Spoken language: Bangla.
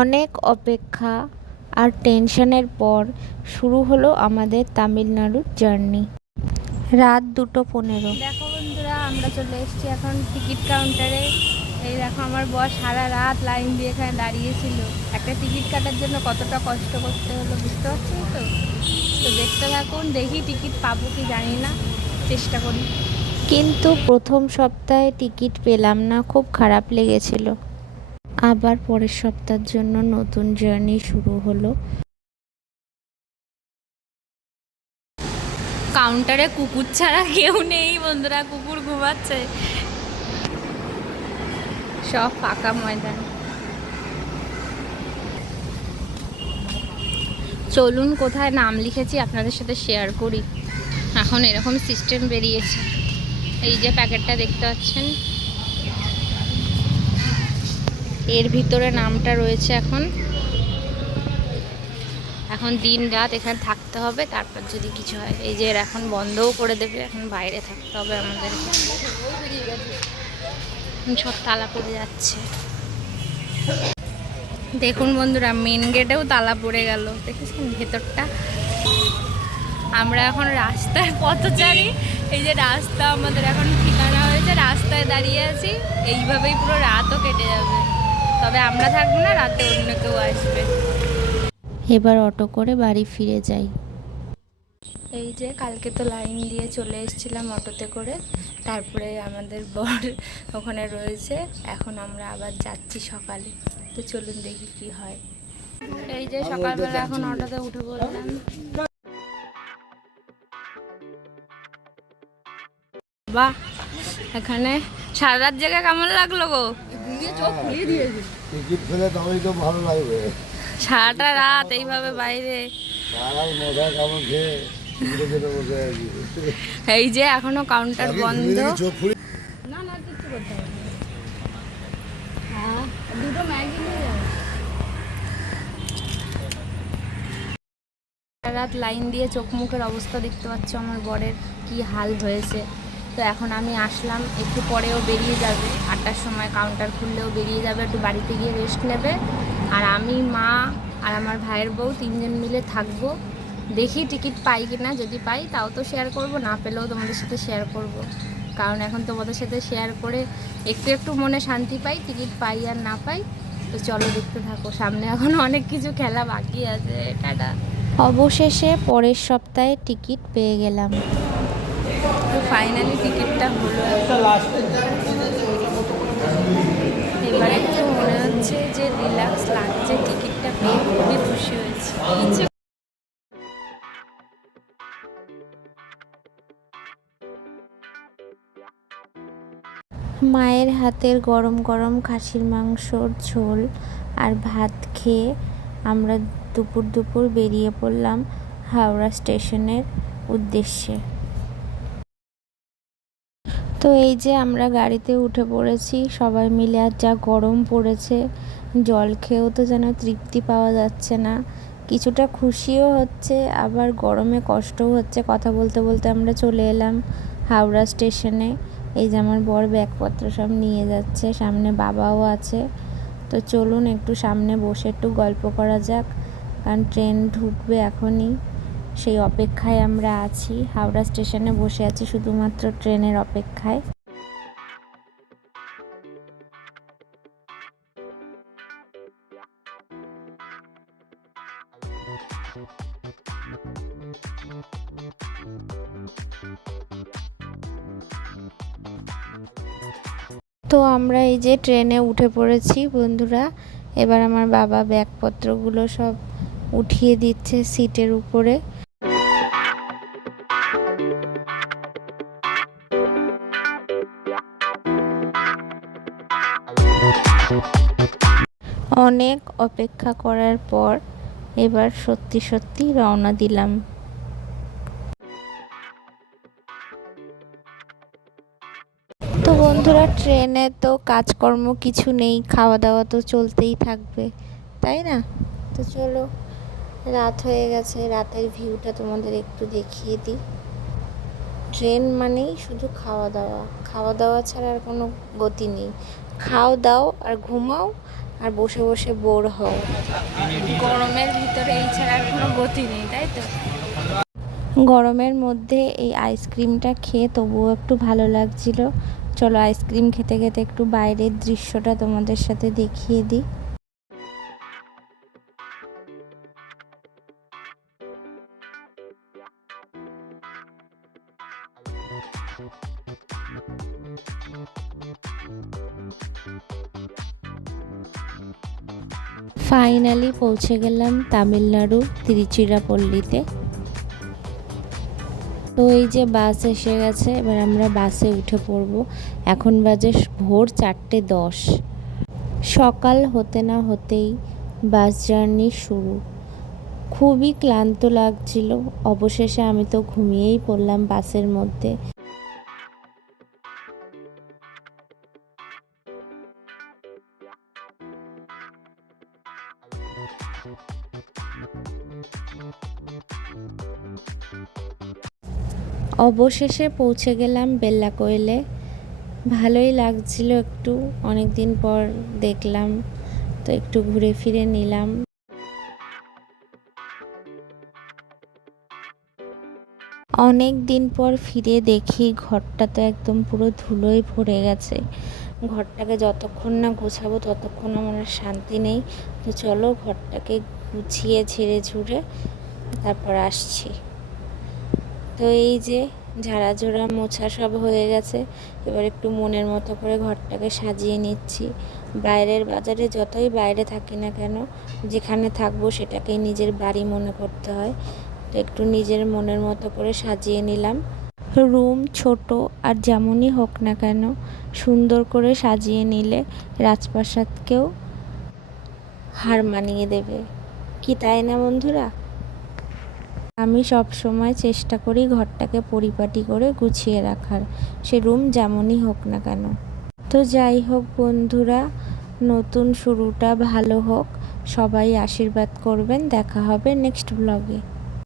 অনেক অপেক্ষা আর টেনশনের পর শুরু হলো আমাদের তামিলনাড়ুর জার্নি। রাত 2:15। দেখো বন্ধুরা, আমরা চলে এসেছি এখন টিকিট কাউন্টারে। এই দেখো, আমার বস সারা রাত লাইন দিয়ে এখানে দাঁড়িয়েছিল একটা টিকিট কাটার জন্য। কতটা কষ্ট করতে হলো বুঝতে পারছেন তো। তো দেখতে থাকুন, দেখি টিকিট পাবো কি জানি না, চেষ্টা করি। কিন্তু প্রথম সপ্তাহে টিকিট পেলাম না, খুব খারাপ লেগেছিল। আবার পরের সপ্তাহের জন্য নতুন জার্নি শুরু হলো। কাউন্টারে কুকুর ছাড়া কেউ নেই বন্ধুরা, কুকুর ঘুমাচ্ছে। সব ফাঁকা ময়দান। চলুন কোথায় নাম লিখেছি আপনাদের সাথে শেয়ার করি। এখন এরকম সিস্টেম বেরিয়েছে। এই যে প্যাকেটটা দেখতে পাচ্ছেন, এর ভিতরে নামটা রয়েছে। এখন দিন রাত এখানে থাকতে হবে, তারপর যদি কিছু হয়। এই যে এখন বন্ধও করে দেবে, এখন বাইরে থাকতে হবে আমাদের। সব তালা পড়ে যাচ্ছে। দেখুন বন্ধুরা, মেন গেটেও তালা পড়ে গেল, দেখেছেন ভেতরটা। আমরা এখন রাস্তার পথচারী। এই যে রাস্তা আমাদের এখন ঠিকানা হয়েছে, রাস্তায় দাঁড়িয়ে আছি। এইভাবেই পুরো রাতও কেটে যাবে, তবে আমরা থাকবো না, রাতে অন্য কেউ আসবে। এবার অটো করে বাড়ি ফিরে যাই। এই যে কালকে তো লাইন দিয়ে চলে এসেছিলাম অটোতে করে, তারপরে আমাদের বর ওখানে রয়েছে। এখন আমরা আবার যাচ্ছি সকালে। তো চলুন দেখি কি হয়। এই যে সকালবেলা এখন অটোতে উঠে পড়লাম। বাহ, এখানে সারা রাত জায়গা কেমন লাগলো গো? চোখ খুলিয়ে দিয়েছে। টিকিট ফেলে তবেই তো ভালো লাগবে। সারাটা রাত এইভাবে বাইরে। এই যে এখনো কাউন্টার বন্ধ। না না, কিছু করতে হবে না। হ্যাঁ, দুটো ম্যাগি নিয়ে যাবো। রাত লাইন দিয়ে চোখ মুখের অবস্থা দেখতে পাচ্ছ আমার বরের কি হাল হয়েছে। তো এখন আমি আসলাম, একটু পরেও বেরিয়ে যাবে। 8টার সময় কাউন্টার খুললেও বেরিয়ে যাবে, একটু বাড়িতে গিয়ে রেস্ট নেবে। আর আমি, মা আর আমার ভাইয়ের বউ 3জন মিলে থাকবো। দেখি টিকিট পাই কি না, যদি পাই তাও তো শেয়ার করব, না পেলেও তোমাদের সাথে শেয়ার করব। কারণ এখন তোমাদের সাথে শেয়ার করে একটু একটু মনে শান্তি পাই, টিকিট পাই আর না পাই। তো চলো দেখতে থাকো, সামনে এখনও অনেক কিছু খেলা বাকি আছে। টাটা। অবশেষে পরের সপ্তাহে টিকিট পেয়ে গেলাম। তো ফাইনালি টিকিটটা হলো। এবার একটু মনে হচ্ছে যে রিল্যাক্স লাগছে, টিকিটটা পেয়ে খুবই খুশি হয়েছি। মায়ের হাতের গরম গরম খাসির মাংসর ঝোল আর ভাত খেয়ে আমরা দুপুর বেরিয়ে পড়লাম হাওড়া স্টেশনের উদ্দেশ্যে। তো এই যে আমরা গাড়িতে উঠে পড়েছি সবাই মিলে। আর যা গরম পড়েছে, জল খেয়েও তো যেন তৃপ্তি পাওয়া যাচ্ছে না। কিছুটা খুশিও হচ্ছে, আবার গরমে কষ্টও হচ্ছে। কথা বলতে বলতে আমরা চলে এলাম হাওড়া স্টেশনে। এই যে আমার বর ব্যাগপত্র সব নিয়ে যাচ্ছে, সামনে বাবাও আছে। তো চলুন একটু সামনে বসে একটু গল্প করা যাক, কারণ ট্রেন ঢুকবে এখনই। সেই অপেক্ষায় আমরা আছি, হাওড়া স্টেশনে বসে আছি শুধুমাত্র ট্রেনের অপেক্ষায়। তো আমরা এই যে ট্রেনে উঠে পড়েছি বন্ধুরা। এবার আমার বাবা ব্যাগপত্রগুলো সব উঠিয়ে দিচ্ছে সিটের উপরে। অনেক অপেক্ষা করার পর এবার সত্যি সত্যি রওনা দিলাম। তো বন্ধুরা, ট্রেনে তো কাজকর্ম কিছু নেই, খাওয়া দাওয়া তো চলতেই থাকবে, তাই না? তো চলো, রাত হয়ে গেছে, রাতের ভিউটা তোমাদের একটু দেখিয়ে দিই। ট্রেন মানেই শুধু খাওয়া দাওয়া, খাওয়া দাওয়া ছাড়া আর কোনো গতি নেই। খাও দাও আর ঘুমাও, আর বসে বসে বোর হও। গরমের ভিতরে এই ছাড়া আর কোনো গতি নেই, তাই তো? গরমের মধ্যে এই আইসক্রিমটা খেয়ে তবুও একটু ভালো লাগছিল। চলো আইসক্রিম খেতে খেতে একটু বাইরের দৃশ্যটা তোমাদের সাথে দেখিয়ে দিই। ফাইনালি পৌঁছে গেলাম তামিলনাড়ু তিরুচিরাপল্লিতে। তো এই যে বাস এসে গেছে, এবার আমরা বাসে উঠে পড়ব। এখন বাজে ভোর 4:10। সকাল হতে না হতেই বাস জার্নি শুরু। খুবই ক্লান্ত লাগছিল, অবশেষে আমি তো ঘুমিয়েই পড়লাম বাসের মধ্যে। অবশেষে পৌঁছে গেলাম বেল্লাকোয়েলে। ভালোই লাগছিল, একটু অনেক দিন পর দেখলাম, তো একটু ঘুরে ফিরে নিলাম। অনেক দিন পর ফিরে দেখি ঘরটা তো একদম পুরো ধুলোয় ভরে গেছে। ঘরটাকে যতক্ষণ না গোছাবো ততক্ষণ আমার আর শান্তি নেই। তো চলো ঘরটাকে গুছিয়ে ঝেড়ে ঝুড়ে তারপর আসছি। তো এই যে ঝাড়াঝোড়া মোছা সব হয়ে গেছে, এবার একটু মনের মতো করে ঘরটাকে সাজিয়ে নিচ্ছি। বাইরের বাজারে যতই বাইরে থাকি না কেন, যেখানে থাকবো সেটাকেই নিজের বাড়ি মনে করতে হয়। তো একটু নিজের মনের মতো করে সাজিয়ে নিলাম। রুম ছোট আর যেমনই হোক না কেন, সুন্দর করে সাজিয়ে নিলে রাজপ্রাসাদকেও হার মানিয়ে দেবে, কি তাই না বন্ধুরা? আমি সব সময় চেষ্টা করি ঘরটাকে পরিপাটি করে গুছিয়ে রাখার, সে রুম যেমনই হোক না কেন। তো যাই হোক বন্ধুরা, নতুন শুরুটা ভালো হোক, সবাই আশীর্বাদ করবেন। দেখা হবে নেক্সট ব্লগে।